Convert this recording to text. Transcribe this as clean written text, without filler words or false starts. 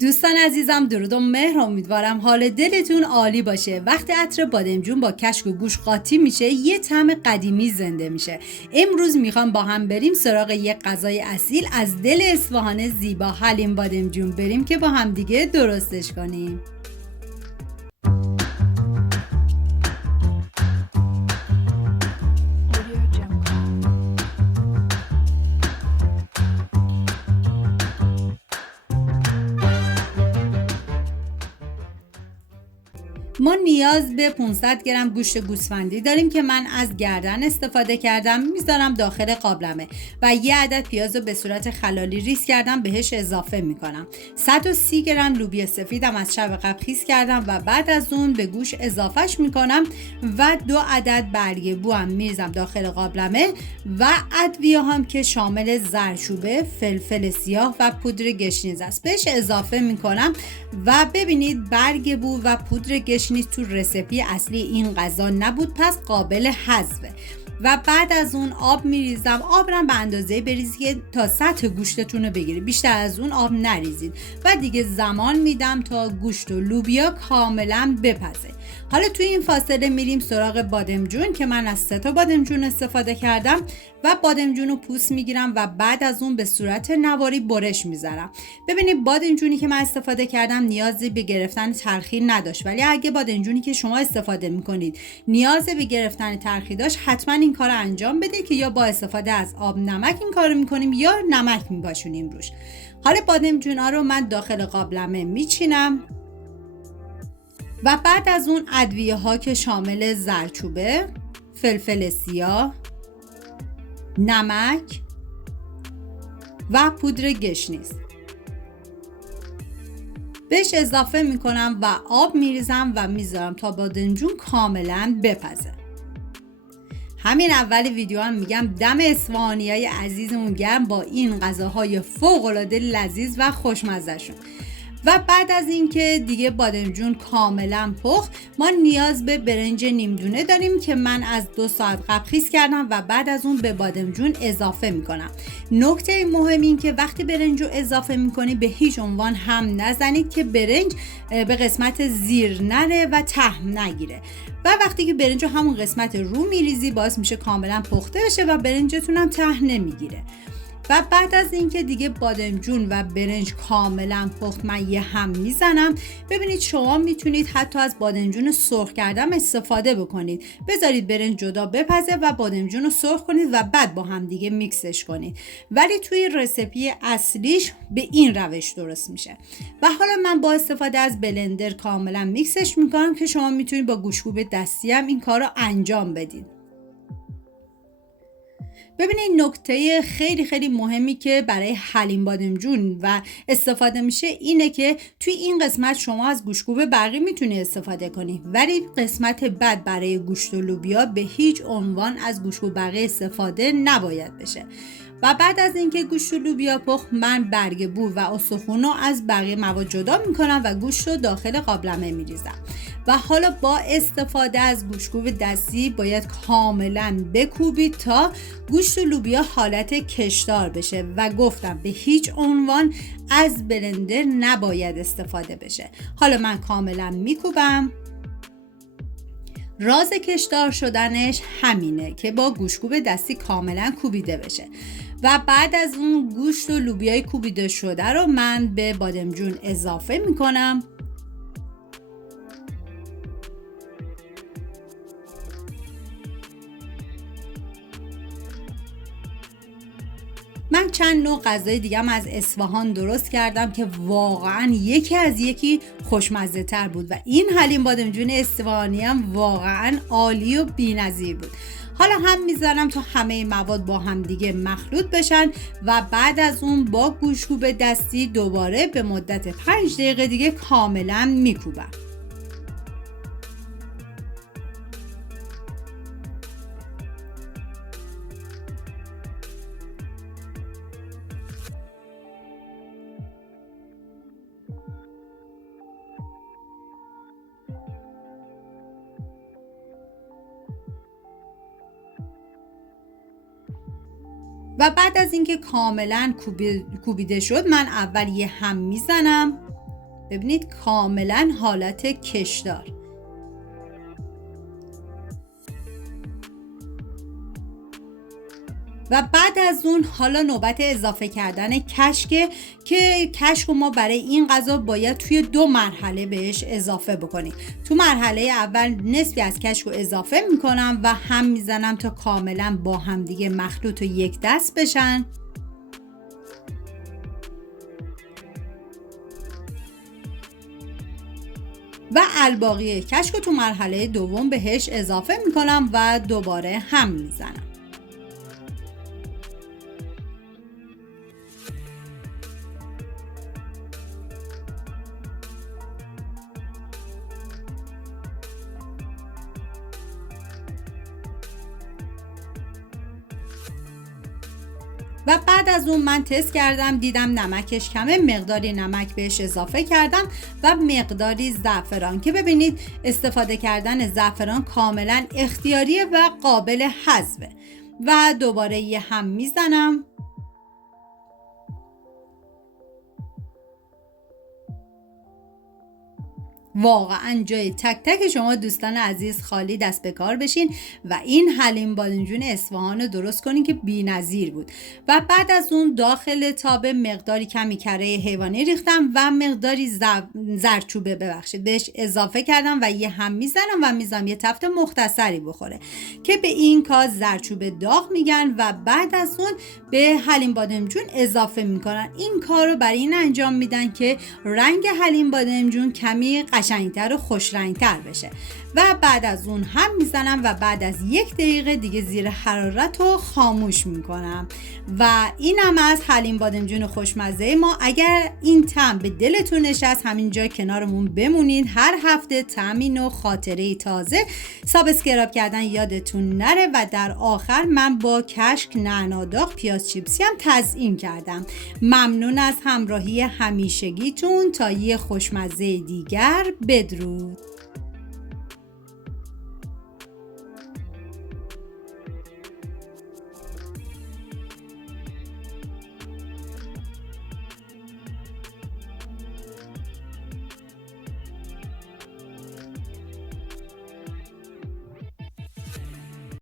دوستان عزیزم، درود و مهر. امیدوارم حال دلتون عالی باشه. وقتی عطر بادمجون با کشک و گوش قاطی میشه یه طعم قدیمی زنده میشه. امروز میخوام با هم بریم سراغ یه غذای اصیل از دل اصفهان زیبا، حلیم بادمجون. بریم که با هم دیگه درستش کنیم. ما نیاز به 500 گرم گوشت گوسفندی داریم که من از گردن استفاده کردم. میذارم داخل قابلمه و یه عدد پیاز رو به صورت خلالی ریز کردم بهش اضافه میکنم. 130 گرم لوبیا سفیدم از شب قبل خیس کردم و بعد از اون به گوش اضافهش میکنم و 2 عدد برگ بو هم میریزم داخل قابلمه و ادویه هم که شامل زردچوبه، فلفل سیاه و پودر گشنیز است بهش اضافه میکنم و ببینید برگ بو و پودر گشنیز تو رسیپی اصلی این غذا نبود، پس قابل حذفه. و بعد از اون آب میریزم. آب رو به اندازه بریزید تا سطح گوشتتون رو بگیره، بیشتر از اون آب نریزید و دیگه زمان میدم تا گوشت و لوبیا کاملا بپزه. حالا توی این فاصله میریم سراغ بادمجون که من از 3 تا بادمجون استفاده کردم و بادمجون رو پوست میگیرم و بعد از اون به صورت نواری برش میذارم. ببینید بادمجونی که من استفاده کردم نیازی به گرفتن ترخی نداشت، ولی اگه بادمجونی که شما استفاده میکنید نیاز به گرفتن ترخی داشت حتما این کار انجام بده که یا با استفاده از آب نمک این کارو میکنیم یا نمک میپاشونیم روش. حالا بادمجونا رو من داخل قابلمه میچینم و بعد از اون ادویه ها که شامل زردچوبه، فلفل سیاه، نمک و پودر گشنیز بهش اضافه میکنم و آب میریزم و میذارم تا بادمجون کاملا بپزه. همین اول ویدیو هم میگم دم اصفهانیای عزیزمون گرم با این غذاهای فوق العاده لذیذ و خوشمزه شون. و بعد از اینکه دیگه بادمجون کاملا پخت، ما نیاز به برنج نیمدونه داریم که من از 2 ساعت قبل خیس کردم و بعد از اون به بادمجون اضافه میکنم. نکته مهم این که وقتی برنج رو اضافه میکنی به هیچ عنوان هم نزنید که برنج به قسمت زیر نره و ته نگیره و وقتی که برنج رو همون قسمت رو میریزی باعث میشه کاملا پخته بشه و برنجتون هم ته نمیگیره. و بعد از اینکه دیگه بادمجون و برنج کاملا پخت من یه هم میزنم. ببینید شما میتونید حتی از بادمجون سرخ کردم استفاده بکنید، بذارید برنج جدا بپزه و بادمجون رو سرخ کنید و بعد با هم دیگه میکسش کنید، ولی توی رسیپی اصلیش به این روش درست میشه. و حالا من با استفاده از بلندر کاملا میکسش میکنم که شما میتونید با گوشکوب دستی هم این کار رو انجام بدید. ببینید نکته خیلی خیلی مهمی که برای حلیم بادمجون و استفاده میشه اینه که توی این قسمت شما از گوشت‌کوب برقی میتونی استفاده کنی، ولی قسمت بعد برای گوشت و لوبیا به هیچ عنوان از گوشت‌کوب برقی استفاده نباید بشه. و بعد از اینکه گوشت و لوبیا پخت من برگ بو و استخون رو از بقیه مواد جدا میکنم و گوشت رو داخل قابلمه میریزم. و حالا با استفاده از گوشت‌کوب دستی باید کاملا بکوبید تا گوشت و لوبیا حالت کشدار بشه و گفتم به هیچ عنوان از بلندر نباید استفاده بشه. حالا من کاملا میکوبم. راز کشدار شدنش همینه که با گوشت‌کوب دستی کاملا کوبیده بشه. و بعد از اون گوشت و لوبیای کوبیده شده رو من به بادمجون اضافه میکنم. من چند نوع غذای دیگه هم از اصفهان درست کردم که واقعا یکی از یکی خوشمزه تر بود و این حلیم بادمجون اصفهانی هم واقعا عالی و بی‌نظیر بود. حالا هم میذارم تا همه مواد با هم دیگه مخلوط بشن و بعد از اون با گوشت‌کوب دستی دوباره به مدت 5 دقیقه دیگه کاملا میکوبم. و بعد از اینکه کاملا کوبیده شد من اول یه هم میزنم ببینید کاملا حالت کشدار. و بعد از اون حالا نوبت اضافه کردن کشکه که کشک ما برای این غذا باید توی 2 مرحله بهش اضافه بکنیم. تو مرحله اول نصفی از کشک رو اضافه میکنم و هم میزنم تا کاملا با هم دیگه مخلوط و یک دست بشن. و الباقی کشک رو تو مرحله دوم بهش اضافه میکنم و دوباره هم میزنم. و بعد از اون من تست کردم، دیدم نمکش کمه، مقداری نمک بهش اضافه کردم و مقداری زعفران که ببینید استفاده کردن زعفران کاملا اختیاریه و قابل حذفه. و دوباره یه هم میزنم. واقعا جای تک تک شما دوستان عزیز خالی دست به کار بشین و این حلیم بادمجون اصفهان رو درست کنین که بی‌نظیر بود. و بعد از اون داخل تابه مقداری کمی کره حیوانی ریختم و مقداری زردچوبه بهش اضافه کردم و یه هم میزنم و میذارم یه تفت مختصری بخوره که به این کار زردچوبه داغ میگن و بعد از اون به حلیم بادمجون اضافه میکنن. این کار رو برای این انجام میدن که رنگ حلیم بادمجون کمی قشنگتر و خوش رنگتر بشه. و بعد از اون هم میزنم و بعد از 1 دقیقه دیگه زیر حرارت رو خاموش میکنم. و اینم از حلیم بادمجون خوشمزه ما. اگر این طعم به دلتون نشست همینجا کنارمون بمونید. هر هفته طعمی و خاطره تازه. سابسکرایب کردن یادتون نره. و در آخر من با کشک، نعناداغ، پیاز چیپسی هم تزیین کردم. ممنون از همراهی همیشگیتون. تا یه خوشمزه دیگر، بدرود.